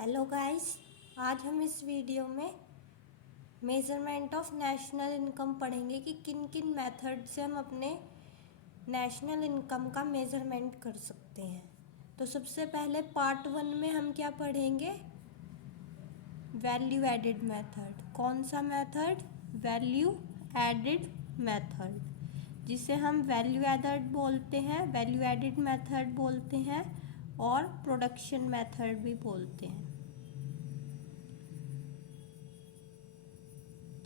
Hello guys, आज हम इस वीडियो में मेज़रमेंट ऑफ नेशनल इनकम पढ़ेंगे कि किन किन मेथड से हम अपने नेशनल इनकम का मेज़रमेंट कर सकते हैं। तो सबसे पहले पार्ट 1 में हम क्या पढ़ेंगे? Value added method. कौन सा मेथड? वैल्यू एडेड मेथड, जिसे हम वैल्यू एडेड बोलते हैं, वैल्यू एडेड मेथड बोलते हैं और प्रोडक्शन मेथड भी बोलते हैं।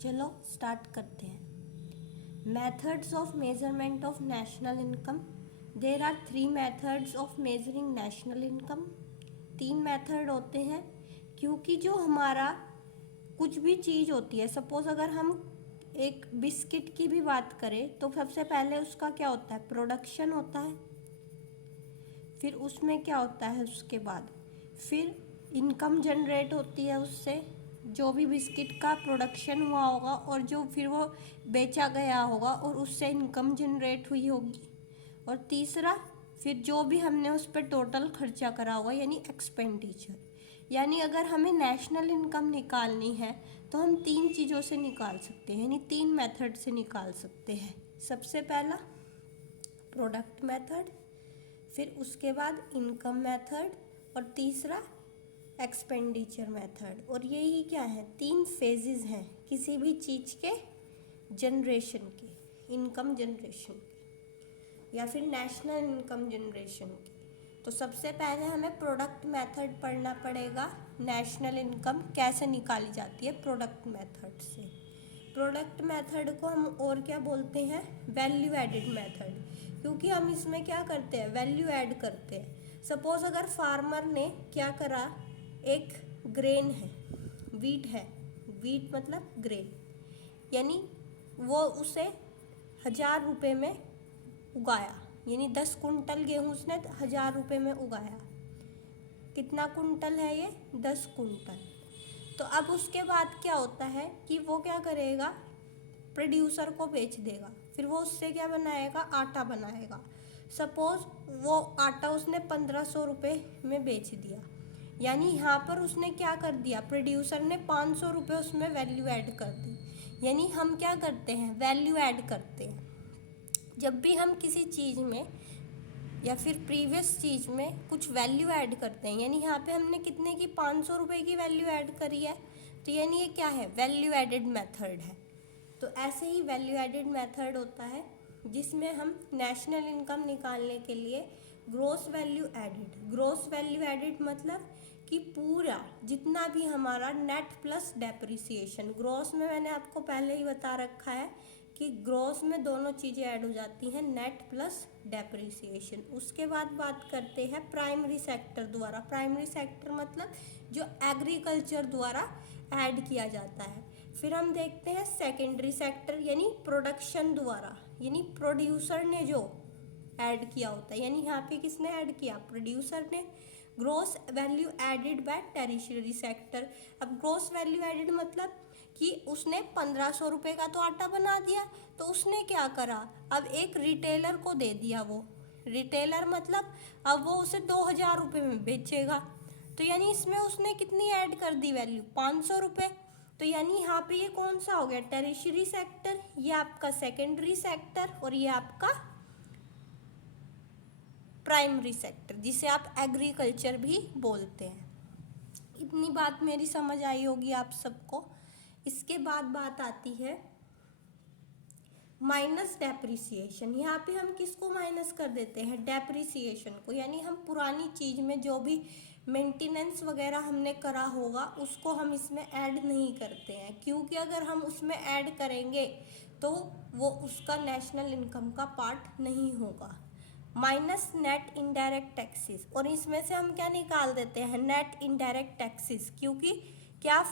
चलो स्टार्ट करते हैं। Methods of measurement of national income. There are 3 methods of measuring national income. 3 method होते हैं, क्योंकि जो हमारा कुछ भी चीज़ होती है, सपोज अगर हम एक बिस्किट की भी बात करें तो सबसे पहले उसका क्या होता है? प्रोडक्शन होता है। फिर उसमें क्या होता है? उसके बाद फिर इनकम जनरेट होती है उससे, जो भी बिस्किट का प्रोडक्शन हुआ होगा और जो फिर वो बेचा गया होगा और उससे इनकम जनरेट हुई होगी। और तीसरा, फिर जो भी हमने उस पर टोटल खर्चा करा होगा, यानी एक्सपेंडिचर। यानी अगर हमें नेशनल इनकम निकालनी है तो हम 3 चीज़ों से निकाल सकते हैं, यानी 3 मेथड से निकाल सकते हैं। सबसे पहला प्रोडक्ट मेथड, फिर उसके बाद इनकम मेथड और तीसरा एक्सपेंडिचर मेथड। और यही क्या है? 3 फेजेस हैं किसी भी चीज़ के जनरेशन के, इनकम जनरेशन के या फिर नेशनल इनकम जनरेशन के। तो सबसे पहले हमें प्रोडक्ट मेथड पढ़ना पड़ेगा। नेशनल इनकम कैसे निकाली जाती है? प्रोडक्ट मेथड से। प्रोडक्ट मेथड को हम और क्या बोलते हैं? वैल्यू एडेड मेथड, क्योंकि हम इसमें क्या करते हैं? वैल्यू ऐड करते हैं। सपोज अगर फार्मर ने क्या करा, एक ग्रेन है, वीट है, वीट मतलब ग्रेन, यानी वो उसे 1000 रुपये में उगाया, यानी 10 कुंटल गेहूँ उसने 1000 रुपये में उगाया। कितना कुंटल है ये? 10 कुंटल। तो अब उसके बाद क्या होता है कि वो क्या करेगा? प्रोड्यूसर को बेच देगा, फिर वो उससे क्या बनाएगा? आटा बनाएगा। सपोज वो आटा उसने 1500 रुपये में बेच दिया, यानी यहाँ पर उसने क्या कर दिया? प्रोड्यूसर ने 500 रुपये उसमें वैल्यू ऐड कर दी। यानी हम क्या करते हैं? वैल्यू ऐड करते हैं। जब भी हम किसी चीज़ में या फिर प्रीवियस चीज़ में कुछ वैल्यू ऐड करते हैं, यानी यहाँ पे हमने कितने की? 500 रुपये की वैल्यू ऐड करी है, तो यानी ये क्या है? वैल्यू एडेड मेथड है। तो ऐसे ही वैल्यू एडेड मेथड होता है जिसमें हम नेशनल इनकम निकालने के लिए gross value added, gross value added मतलब कि पूरा जितना भी हमारा नेट प्लस डेप्रिसिएशन। ग्रॉस में मैंने आपको पहले ही बता रखा है कि ग्रॉस में दोनों चीज़ें ऐड हो जाती हैं, नेट प्लस डेप्रिसिएशन। उसके बाद बात करते हैं प्राइमरी सेक्टर द्वारा। प्राइमरी सेक्टर मतलब जो एग्रीकल्चर द्वारा ऐड किया जाता है। फिर हम देखते हैं सेकेंडरी सेक्टर, यानी प्रोडक्शन द्वारा, यानी प्रोड्यूसर ने जो ऐड किया होता है, यानी यहाँ पे किसने ऐड किया? प्रोड्यूसर ने। Gross value added by tertiary sector. अब ग्रॉस वैल्यू एडेड मतलब कि उसने 1500 रुपये का तो आटा बना दिया, तो उसने क्या करा? अब एक रिटेलर को दे दिया। वो रिटेलर मतलब अब वो उसे 2000 रुपये में बेचेगा, तो यानी इसमें उसने कितनी ऐड कर दी वैल्यू? 500 रुपये। तो यानी यहाँ पे ये कौन सा हो गया? टेरिशरी सेक्टर, ये आपका सेकेंडरी सेक्टर और ये आपका प्राइमरी सेक्टर, जिसे आप एग्रीकल्चर भी बोलते हैं। इतनी बात मेरी समझ आई होगी आप सबको। इसके बाद बात आती है माइनस डेप्रिसिएशन। यहाँ पे हम किसको माइनस कर देते हैं? डेप्रिसिएशन को, यानी हम पुरानी चीज़ में जो भी मेंटेनेंस वगैरह हमने करा होगा उसको हम इसमें ऐड नहीं करते हैं, क्योंकि अगर हम उसमें ऐड करेंगे तो वो उसका नेशनल इनकम का पार्ट नहीं होगा। माइनस नेट इनडायरेक्ट टैक्सेस, और इसमें से हम क्या निकाल देते हैं? नेट इनडायरेक्ट टैक्सेस, क्योंकि क्या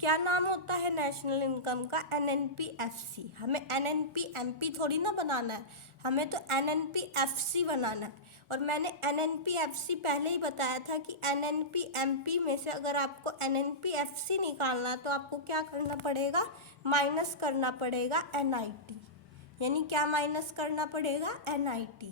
क्या नाम होता है नेशनल इनकम का? NNP-FC। हमें NNP-MP थोड़ी ना बनाना है, हमें तो NNP-FC बनाना है। और मैंने NNP-FC पहले ही बताया था कि NNP-MP में से अगर आपको NNP-FC निकालना है तो आपको क्या करना पड़ेगा? माइनस करना पड़ेगा NIT। यानी क्या माइनस करना पड़ेगा? NIT।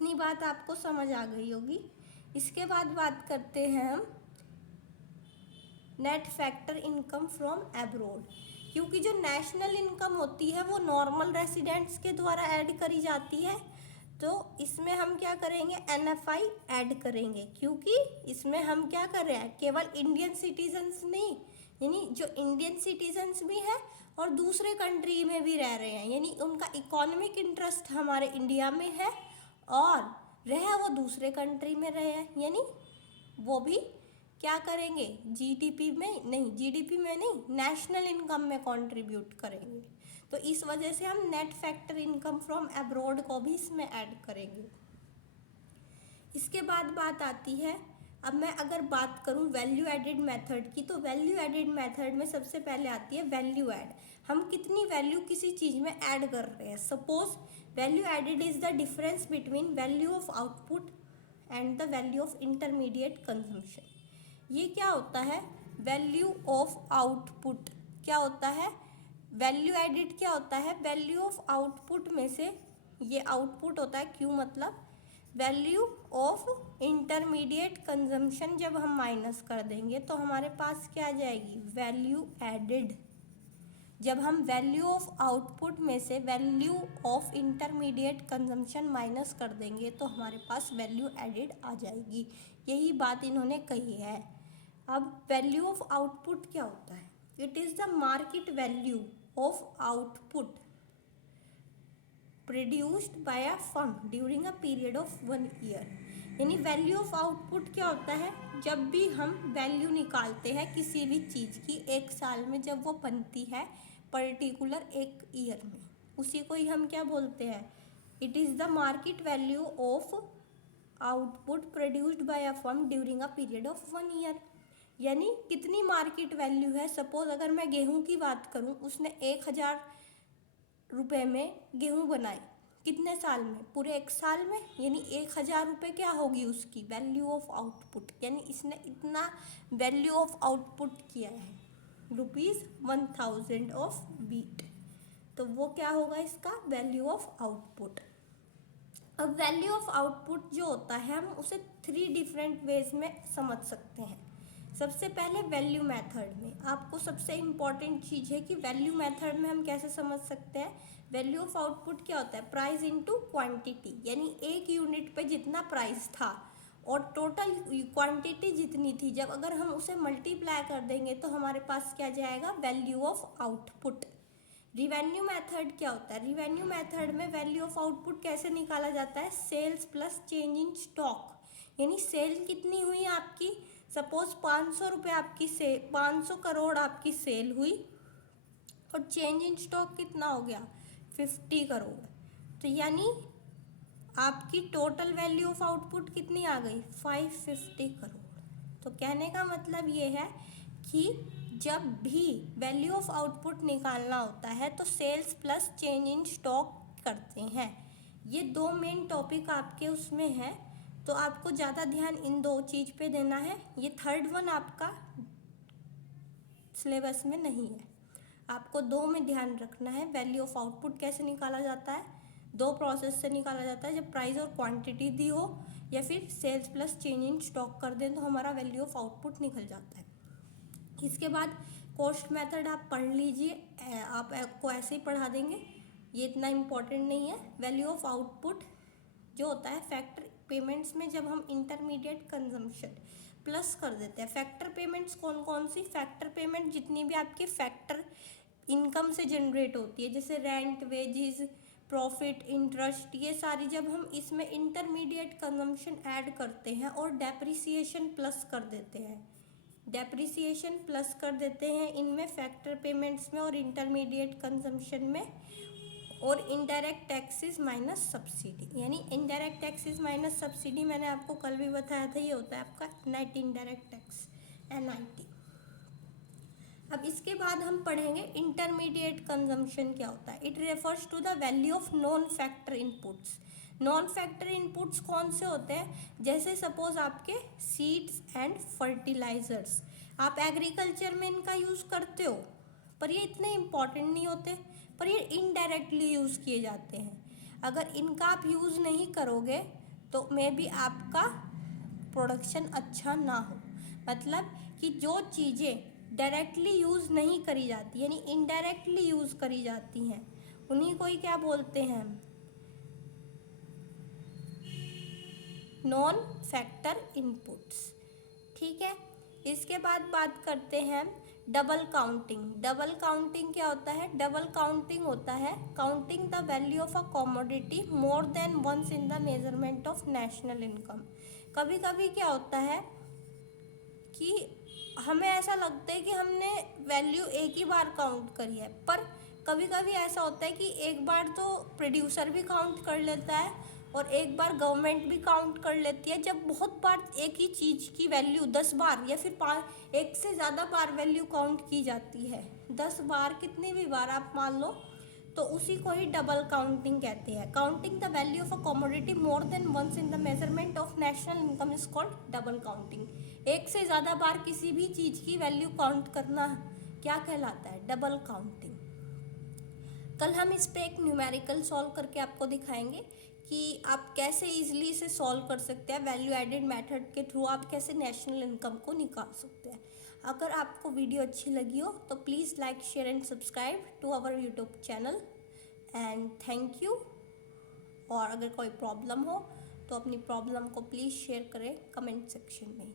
इतनी बात आपको समझ आ गई होगी। इसके बाद बात करते हैं हम net factor income from abroad, क्योंकि जो नेशनल इनकम होती है वो नॉर्मल रेसिडेंट्स के द्वारा ऐड करी जाती है, तो इसमें हम क्या करेंगे, NFI ऐड करेंगे, क्योंकि इसमें हम क्या कर रहे हैं, केवल इंडियन सिटीजन्स नहीं, यानी जो इंडियन सिटीजन्स भी हैं और दूसरे कंट्री में भी रह रहे हैं, यानी उनका इकोनॉमिक इंटरेस्ट हमारे इंडिया में है और रह वो दूसरे कंट्री में रहे हैं, यानी वो भी क्या करेंगे, जीडीपी में नहीं, नेशनल इनकम में कंट्रीब्यूट करेंगे। तो इस वजह से हम net factor income from abroad को भी इसमें ऐड करेंगे। इसके बाद बात आती है, अब मैं अगर बात करूं वैल्यू एडेड मेथड की, तो वैल्यू एडेड मेथड में सबसे पहले आती है वैल्यू ऐड। हम कितनी वैल्यू किसी चीज़ में ऐड कर रहे हैं। Suppose value added is the difference between value of output and the value of intermediate consumption. ये क्या होता है, वैल्यू ऑफ आउटपुट क्या होता है, वैल्यू एडिड क्या होता है, वैल्यू ऑफ आउटपुट में से, ये आउटपुट होता है क्यू, मतलब वैल्यू ऑफ इंटरमीडिएट कंजम्पशन जब हम माइनस कर देंगे तो हमारे पास क्या आ जाएगी, वैल्यू एडिड। जब हम वैल्यू ऑफ आउटपुट में से value of intermediate consumption minus कर देंगे तो हमारे पास वैल्यू एडिड आ जाएगी। यही बात इन्होंने कही है। अब वैल्यू ऑफ आउटपुट क्या होता है, it is the market value of output produced by a firm during a period of 1 year. यानी वैल्यू ऑफ आउटपुट क्या होता है, जब भी हम वैल्यू निकालते हैं किसी भी चीज़ की एक साल में, जब वो बनती है पर्टिकुलर एक ईयर में, उसी को ही हम क्या बोलते हैं, it is the market value of output produced by a firm during a period of 1 year. यानी कितनी मार्केट वैल्यू है। सपोज अगर मैं गेहूं की बात करूं, उसने 1000 रुपये में गेहूं बनाए, कितने साल में, पूरे एक साल में, यानी 1000 रुपये क्या होगी उसकी वैल्यू ऑफ आउटपुट, यानी इसने इतना वैल्यू ऑफ आउटपुट किया है, ₹1000 ऑफ वीट, तो वो क्या होगा इसका वैल्यू ऑफ आउटपुट। अब वैल्यू ऑफ आउटपुट जो होता है हम उसे 3 डिफरेंट वेज में समझ सकते हैं। सबसे पहले वैल्यू मेथड में, आपको सबसे इम्पॉर्टेंट चीज़ है कि वैल्यू मेथड में हम कैसे समझ सकते हैं। वैल्यू ऑफ आउटपुट क्या होता है, प्राइस इनटू क्वांटिटी, यानी एक यूनिट पे जितना प्राइस था और टोटल क्वांटिटी जितनी थी, जब अगर हम उसे मल्टीप्लाई कर देंगे तो हमारे पास क्या जाएगा, value of output. Revenue method क्या होता है, रिवेन्यू मेथड में वैल्यू ऑफ आउटपुट कैसे निकाला जाता है, sales plus change in stock, यानी सेल कितनी हुई आपकी, सपोज 500 रुपये आपकी 500 करोड़ आपकी सेल हुई और चेंज इन स्टॉक कितना हो गया 50 करोड़, तो यानी आपकी टोटल वैल्यू ऑफ आउटपुट कितनी आ गई 550 करोड़। तो कहने का मतलब ये है कि जब भी वैल्यू ऑफ आउटपुट निकालना होता है तो sales plus change in stock करते हैं। ये 2 मेन टॉपिक आपके उसमें है, तो आपको ज़्यादा ध्यान इन 2 चीज़ पे देना है। ये थर्ड वन आपका सिलेबस में नहीं है, आपको 2 में ध्यान रखना है। वैल्यू ऑफ आउटपुट कैसे निकाला जाता है, 2 प्रोसेस से निकाला जाता है, जब प्राइस और क्वांटिटी दी हो या फिर sales plus change in stock कर दें तो हमारा वैल्यू ऑफ आउटपुट निकल जाता है। इसके बाद कॉस्ट मेथड आप पढ़ लीजिए, आपको ऐसे ही पढ़ा देंगे, ये इतना इम्पोर्टेंट नहीं है। वैल्यू ऑफ आउटपुट जो होता है फैक्टर पेमेंट्स में जब हम इंटरमीडिएट कंजम्पशन प्लस कर देते हैं। फैक्टर पेमेंट्स कौन कौन सी, फैक्टर पेमेंट जितनी भी आपके फैक्टर इनकम से जनरेट होती है, जैसे रेंट, वेजेस, प्रॉफिट, इंटरेस्ट, ये सारी जब हम इसमें इंटरमीडिएट कंजम्पशन ऐड करते हैं और डेप्रिसिएशन प्लस कर देते हैं, डेप्रिसिएशन प्लस कर देते हैं इनमें फैक्टर पेमेंट्स में और इंटरमीडिएट कंजम्पशन में, और इनडायरेक्ट टैक्सेस माइनस सब्सिडी, यानी इनडायरेक्ट टैक्सेस माइनस सब्सिडी मैंने आपको कल भी बताया था, ये होता है आपका नेट इनडायरेक्ट टैक्स NIT। अब इसके बाद हम पढ़ेंगे इंटरमीडिएट कंजम्पशन क्या होता है। It refers to the value of non factor inputs. Non factor inputs कौन से होते हैं, जैसे सपोज आपके सीड्स एंड फर्टिलाइजर्स, आप एग्रीकल्चर में इनका यूज़ करते हो पर ये इतने इम्पॉर्टेंट नहीं होते, पर ये इनडायरेक्टली यूज़ किए जाते हैं। अगर इनका आप यूज़ नहीं करोगे तो मे बी आपका प्रोडक्शन अच्छा ना हो। मतलब कि जो चीज़ें डायरेक्टली यूज़ नहीं करी जाती यानी इनडायरेक्टली यूज़ करी जाती हैं उन्हीं को ही क्या बोलते हैं, नॉन फैक्टर इनपुट्स। ठीक है, इसके बाद बात करते हैं डबल काउंटिंग। डबल काउंटिंग क्या होता है? डबल काउंटिंग होता है counting the value of a commodity more than once in the measurement of national income. कभी कभी क्या होता है कि हमें ऐसा लगता है कि हमने वैल्यू एक ही बार काउंट करी है, पर कभी कभी ऐसा होता है कि एक बार तो प्रोड्यूसर भी काउंट कर लेता है और एक बार गवर्नमेंट भी काउंट कर लेती है। जब बहुत बार एक ही चीज़ की वैल्यू 10 बार या फिर एक से ज़्यादा बार वैल्यू काउंट की जाती है, 10 बार कितनी भी बार आप मान लो, तो उसी को ही डबल काउंटिंग कहते हैं। Counting the value of a commodity more than once in the measurement of national income is called double counting. एक से ज़्यादा बार किसी भी चीज़ की वैल्यू काउंट करना क्या कहलाता है? Double counting. कल हम इस पे एक न्यूमेरिकल सॉल्व करके आपको दिखाएंगे कि आप कैसे इजीली इसे सॉल्व कर सकते हैं। वैल्यू एडेड मेथड के थ्रू आप कैसे नेशनल इनकम को निकाल सकते हैं। अगर आपको वीडियो अच्छी लगी हो तो please like share and subscribe to our YouTube channel and thank you. और अगर कोई प्रॉब्लम हो तो अपनी प्रॉब्लम को प्लीज़ शेयर करें कमेंट सेक्शन में।